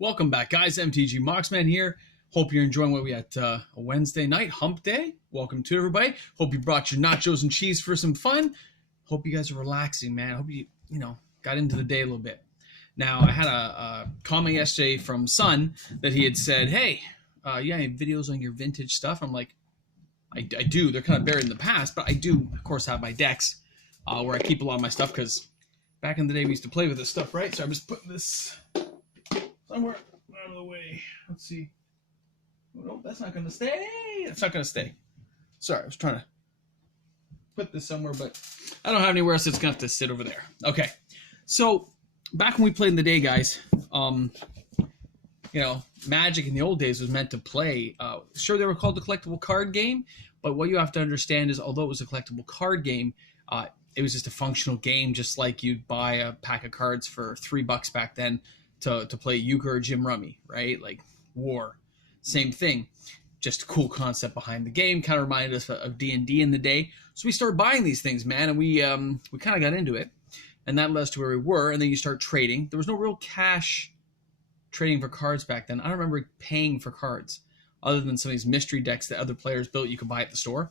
Welcome back, guys. MTG Moxman here. Hope you're enjoying what we had a Wednesday night hump day. Welcome to everybody. Hope you brought your nachos and cheese for some fun. Hope you guys are relaxing, man. Hope you got into the day a little bit. Now, I had a comment yesterday from Sun that he had said, "Hey, you got any videos on your vintage stuff?" I'm like, I do. They're kind of buried in the past, but I do, of course, have my decks where I keep a lot of my stuff because back in the day we used to play with this stuff, right? So I'm just putting this somewhere out of the way. Let's see. Oh, no, that's not going to stay. It's not going to stay. Sorry, I was trying to put this somewhere, but I don't have anywhere else. It's going to have to sit over there. Okay. So back when we played in the day, guys, Magic in the old days was meant to play. Sure, they were called the collectible card game, but what you have to understand is, although it was a collectible card game, it was just a functional game, just like you'd buy a pack of cards for $3 back then to play Euchre or Jim Rummy, right? Like War, same thing. Just a cool concept behind the game. Kind of reminded us of D&D in the day. So we started buying these things, man, and we kind of got into it, and that led us to where we were. And then you start trading. There was no real cash trading for cards back then. I don't remember paying for cards other than some of these mystery decks that other players built you could buy at the store.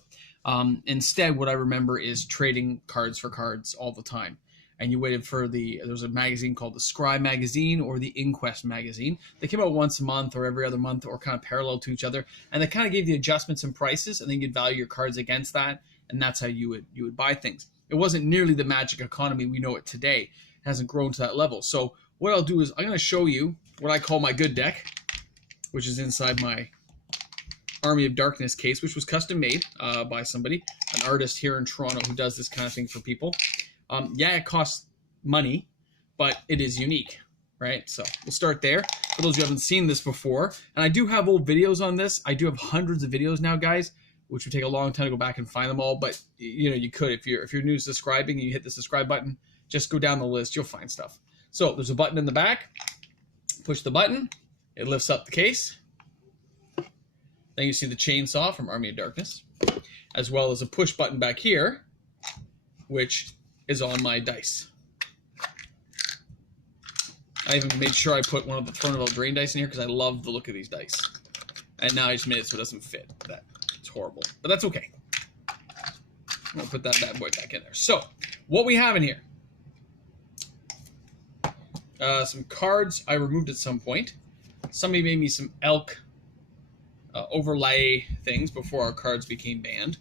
Instead, what I remember is trading cards for cards all the time. And you waited for there was a magazine called the Scry magazine or the Inquest magazine. They came out once a month or every other month or kind of parallel to each other. And they kind of gave the adjustments and prices, and then you'd value your cards against that. And that's how you would buy things. It wasn't nearly the Magic economy we know it today. It hasn't grown to that level. So what I'll do is I'm going to show you what I call my good deck, which is inside my Army of Darkness case, which was custom made by somebody, an artist here in Toronto who does this kind of thing for people. Yeah, it costs money, but it is unique, right? So we'll start there. For those who haven't seen this before, and I do have old videos on this. I do have hundreds of videos now, guys, which would take a long time to go back and find them all. But you could if you're new to subscribing and you hit the subscribe button, just go down the list. You'll find stuff. So there's a button in the back. Push the button. It lifts up the case. Then you see the chainsaw from Army of Darkness, as well as a push button back here, which is on my dice. I even made sure I put one of the Throne of Eldraine dice in here because I love the look of these dice. And now I just made it so it doesn't fit. It's horrible, but that's okay. I'm gonna put that bad boy back in there. So, what we have in here. Some cards I removed at some point. Somebody made me some elk overlay things before our cards became banned.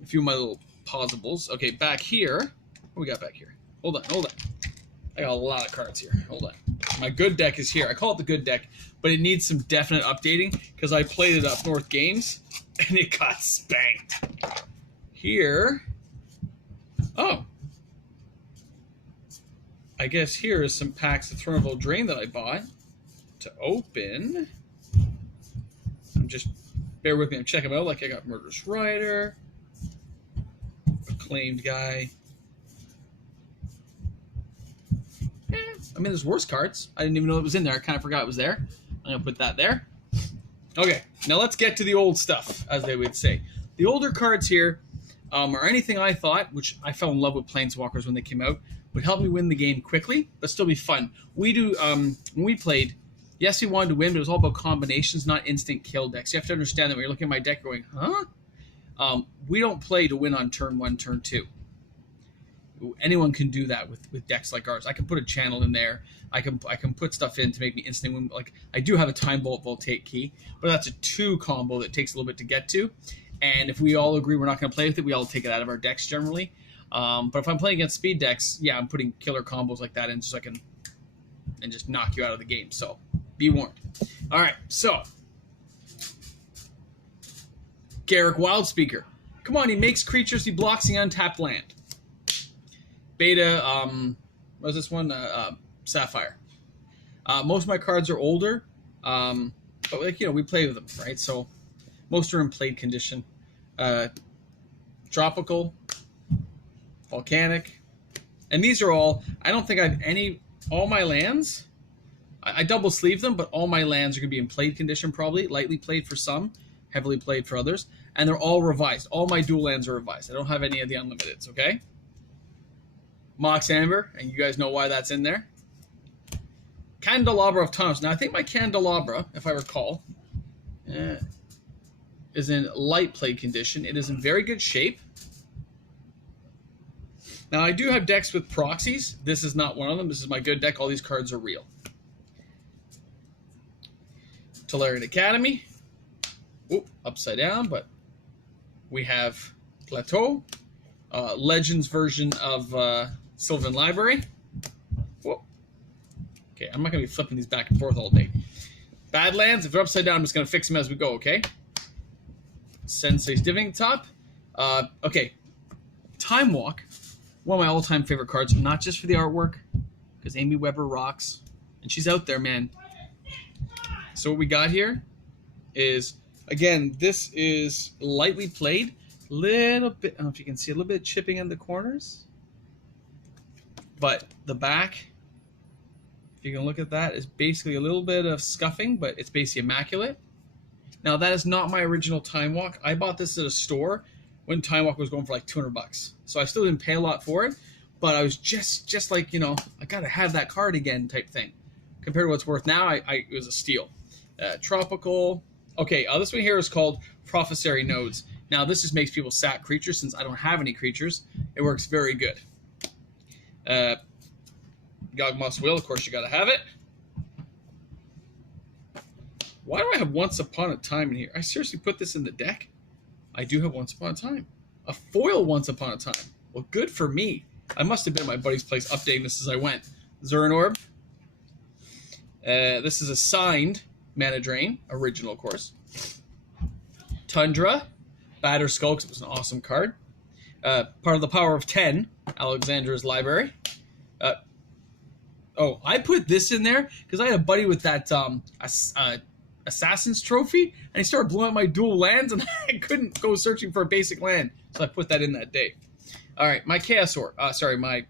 A few of my little pausables. Okay, back here. What we got back here? Hold on. I got a lot of cards here. Hold on. My good deck is here. I call it the good deck, but it needs some definite updating because I played it up North Games and it got spanked. Here. Oh. I guess here is some packs of Throne of Eldraine that I bought to open. Bear with me. I'm checking them out. Like I got Murderous Rider. Acclaimed guy. Yeah, I mean, there's worse cards. I didn't even know it was in there. I kind of forgot it was there. I'm going to put that there. Okay, now let's get to the old stuff, as they would say. The older cards here are anything I thought, which I fell in love with Planeswalkers when they came out, would help me win the game quickly, but still be fun. We do, when we played, yes, we wanted to win, but it was all about combinations, not instant kill decks. You have to understand that when you're looking at my deck going, huh? We don't play to win on turn 1, turn 2. Anyone can do that with decks like ours. I can put a channel in there. I can put stuff in to make me instantly win. Like I do have a Time Vault Voltaic Key, but that's a 2 combo that takes a little bit to get to. And if we all agree we're not going to play with it, we all take it out of our decks generally. But if I'm playing against speed decks, yeah, I'm putting killer combos like that in so I can just knock you out of the game. So be warned. All right, so Garruk Wildspeaker. Come on, he makes creatures, he blocks the untapped land. Beta, what was this one? Sapphire. Most of my cards are older, but we play with them, right? So most are in played condition. Tropical, Volcanic, and these are all, I don't think I have all my lands, I double sleeve them, but all my lands are going to be in played condition probably, lightly played for some, heavily played for others, and they're all revised. All my dual lands are revised. I don't have any of the unlimiteds, okay? Mox Amber, and you guys know why that's in there. Candelabra of Thomas. Now, I think my Candelabra, if I recall, is in light play condition. It is in very good shape. Now, I do have decks with proxies. This is not one of them. This is my good deck. All these cards are real. Tolarian Academy. Oop, upside down, but we have Plateau. Legends version of Sylvan Library. Whoa. Okay, I'm not going to be flipping these back and forth all day. Badlands. If they're upside down, I'm just going to fix them as we go, okay? Sensei's Divining Top. Okay. Time Walk. One of my all-time favorite cards, not just for the artwork, because Amy Weber rocks. And she's out there, man. So what we got here is, again, this is lightly played. Little bit, I don't know if you can see, a little bit chipping in the corners. But the back, if you can look at that, is basically a little bit of scuffing, but it's basically immaculate. Now, that is not my original Time Walk. I bought this at a store when Time Walk was going for like $200. So I still didn't pay a lot for it, but I was just like, you know, I gotta have that card again type thing. Compared to what's worth now, it was a steal. Tropical. Okay, this one here is called Professary Nodes. Now, this just makes people sack creatures since I don't have any creatures. It works very good. Yawgmoth's Will, of course, you gotta have it. Why do I have Once Upon a Time in here? I seriously put this in the deck? I do have Once Upon a Time. A foil Once Upon a Time. Well, good for me. I must have been at my buddy's place updating this as I went. Zuran Orb. This is a signed Mana Drain. Original, of course. Tundra. Batter Skull, because it was an awesome card. Part of the Power of 10. Alexandra's Library. I put this in there because I had a buddy with that Assassin's Trophy, and he started blowing up my dual lands, and I couldn't go searching for a basic land, so I put that in that day. All right, my Chaos Orb. My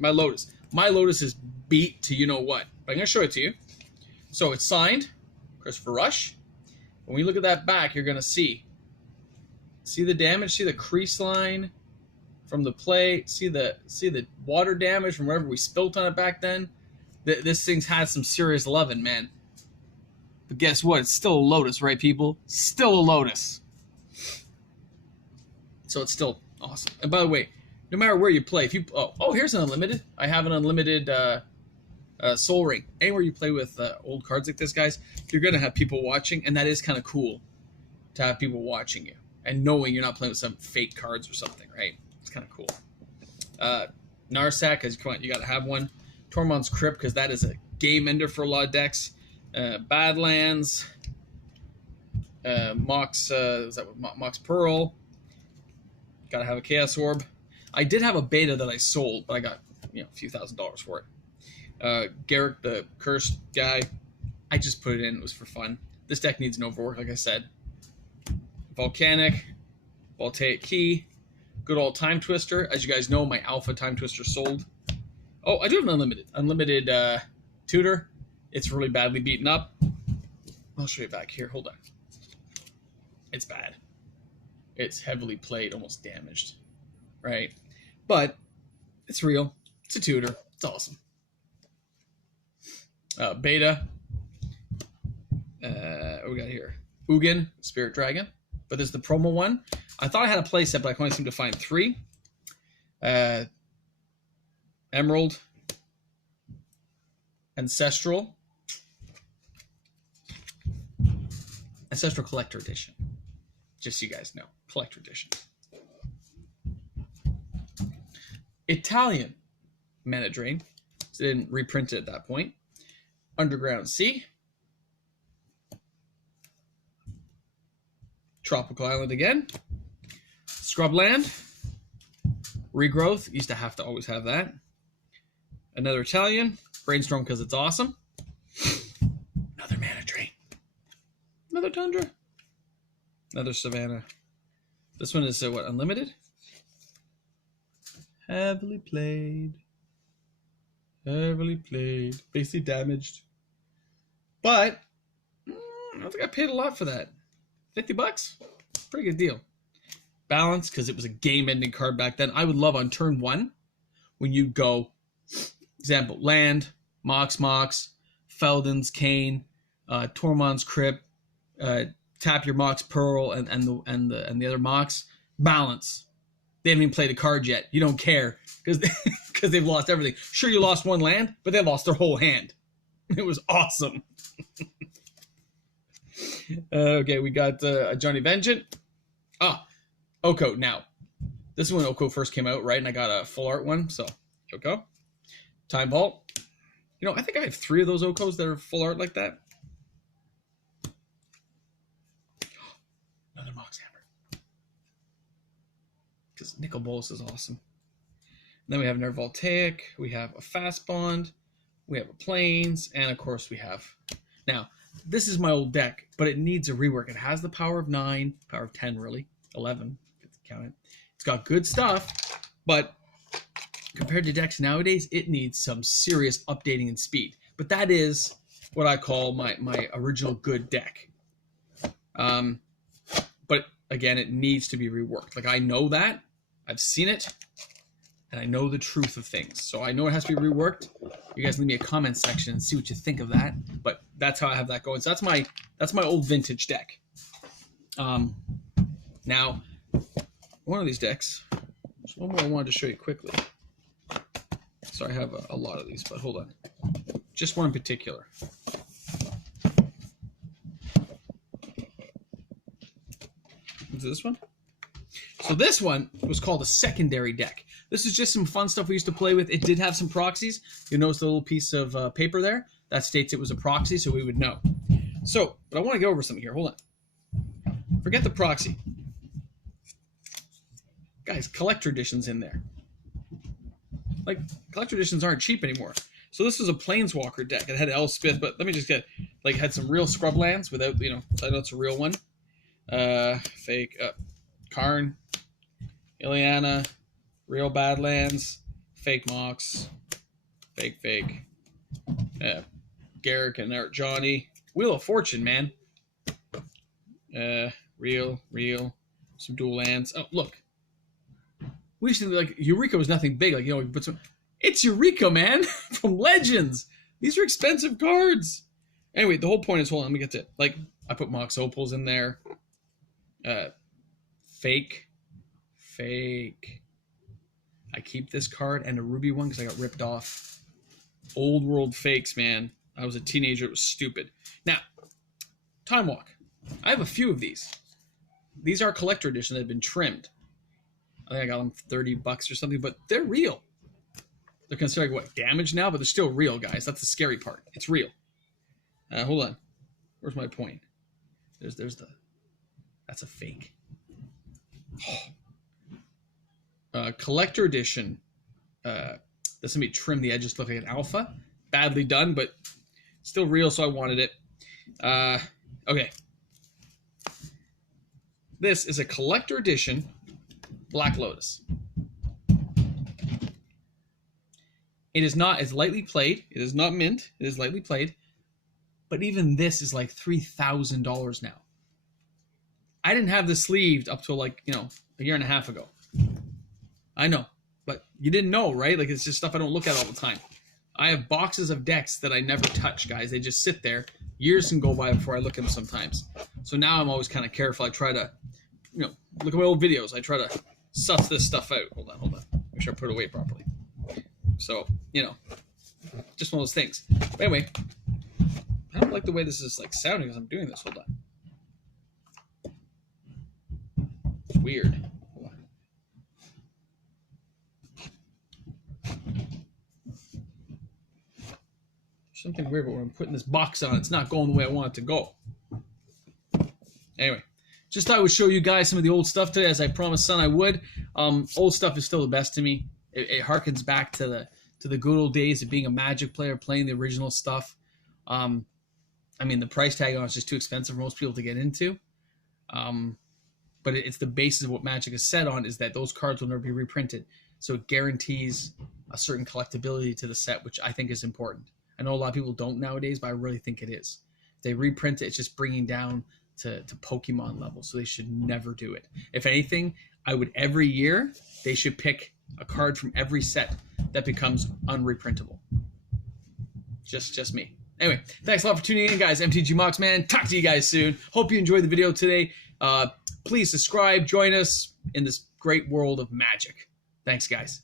Lotus. My Lotus is beat to you know what, but I'm going to show it to you. So it's signed, Christopher Rush. When we look at that back, you're going to see the damage, see the crease line from the play, see the water damage from wherever we spilt on it back then. This thing's had some serious loving, man. But guess what? It's still a Lotus, right, people? Still a Lotus. So it's still awesome. And by the way, no matter where you play, if you here's an unlimited. I have an unlimited Soul Ring. Anywhere you play with old cards like this, guys, you're gonna have people watching, and that is kind of cool to have people watching you and knowing you're not playing with some fake cards or something, right? It's kind of cool. Narset, because come on, you gotta have one. Tormod's Crypt, because that is a game ender for a lot of decks. Badlands, Mox Pearl. Gotta have a Chaos Orb. I did have a beta that I sold, but I got a few $1,000s for it. Garruk, the cursed guy. I just put it in. It was for fun. This deck needs an overwork, like I said. Volcanic, Voltaic Key, good old Time Twister. As you guys know, my Alpha Time Twister sold. Oh, I do have an unlimited Tutor. It's really badly beaten up. I'll show you back here. Hold on. It's bad. It's heavily played, almost damaged. Right? But it's real. It's a Tutor. It's awesome. Beta. What we got here? Ugin, Spirit Dragon. But there's the promo one. I thought I had a playset, but I can only seem to find 3. Emerald. Ancestral Collector Edition. Just so you guys know. Collector Edition. Italian Mana Drain. So they didn't reprint it at that point. Underground Sea. Tropical Island again. Scrubland. Regrowth. Used to have to always have that. Another Italian. Brainstorm because it's awesome. Another Mana Drain. Another Tundra. Another Savannah. This one is what? Unlimited? Heavily played. Heavily played. Basically damaged. But I don't think I paid a lot for that. $50? Pretty good deal. Balance, because it was a game-ending card back then. I would love on turn 1 when you go, example, land, Mox, Feldon's Kane, Tormund's Crypt, tap your Mox Pearl, and the other Mox. Balance. They haven't even played a card yet. You don't care because they've lost everything. Sure, you lost one land, but they lost their whole hand. It was awesome. Okay, we got Johnny Vengeance. Oko. Now, this is when Oko first came out, right? And I got a full art one, so Oko. Time Vault. You know, I think I have 3 of those Okos that are full art like that. Another Mox Hammer. Because Nicol Bolas is awesome. And then we have Nerve Voltaic. We have a Fast Bond. We have a Plains. And, of course, we have... Now, this is my old deck, but it needs a rework. It has the power of 9, power of 10, really. 11, if you count it. It's got good stuff, but compared to decks nowadays, it needs some serious updating and speed. But that is what I call my original good deck. But again, it needs to be reworked. Like, I know that. I've seen it. And I know the truth of things. So I know it has to be reworked. You guys leave me a comment section and see what you think of that. But that's how I have that going. So that's my old vintage deck. Now, one of these decks, there's one more I wanted to show you quickly. So I have a lot of these, but hold on. Just one in particular. Is this one? So this one was called a secondary deck. This is just some fun stuff we used to play with. It did have some proxies. You'll notice the little piece of paper there. That states it was a proxy, so we would know. So, but I want to go over something here. Hold on. Forget the proxy. Guys, collector editions in there. Like, collector editions aren't cheap anymore. So this was a Planeswalker deck. It had Elspeth, but let me just get, like, had some real scrub lands without, you know, I know it's a real one. Fake, Karn, Ileana, real Badlands, fake Mox, fake, Garrick and Art Johnny, Wheel of Fortune, man. Real, some dual lands. Oh, look. We used to, like, Eureka was nothing big. Like, you know, but it's Eureka, man, from Legends. These are expensive cards. Anyway, the whole point is, hold on, let me get to it. Like, I put Mox Opals in there. Fake. I keep this card and a Ruby one because I got ripped off. Old world fakes, man. I was a teenager. It was stupid. Now, Time Walk. I have a few of these. These are collector edition that have been trimmed. I think I got them for $30 or something, but they're real. They're considered, what, damaged now? But they're still real, guys. That's the scary part. It's real. Hold on. Where's my point? There's the... That's a fake. Collector edition. This will be trim the edges to look like an alpha. Badly done, but still real, so I wanted it. Okay. This is a collector edition Black Lotus. It is not as lightly played. It is not mint. It is lightly played. But even this is like $3,000 now. I didn't have this sleeved up till, like, you know, a year and a half ago. I know. But you didn't know, right? Like, it's just stuff I don't look at all the time. I have boxes of decks that I never touch, guys. They just sit there. Years can go by before I look at them sometimes. So now I'm always kind of careful. I try to, you know, look at my old videos. I try to suss this stuff out. Hold on. Make sure I put it away properly. So, you know, just one of those things. But anyway, I don't like the way this is, like, sounding as I'm doing this. Hold on. It's weird. Hold on. Something weird, but when I'm putting this box on, it's not going the way I want it to go. Anyway, just thought I would show you guys some of the old stuff today, as I promised son I would. Old stuff is still the best to me. It harkens back to the good old days of being a Magic player, playing the original stuff. I mean, the price tag on it's just too expensive for most people to get into. But it's the basis of what Magic is set on, is that those cards will never be reprinted. So it guarantees a certain collectability to the set, which I think is important. I know a lot of people don't nowadays, but I really think it is. If they reprint it, it's just bringing down to Pokemon level, so they should never do it. If anything, I would, every year, they should pick a card from every set that becomes unreprintable. Just me. Anyway, thanks a lot for tuning in, guys. MTG Moxman. Talk to you guys soon. Hope you enjoyed the video today. Please subscribe. Join us in this great world of Magic. Thanks, guys.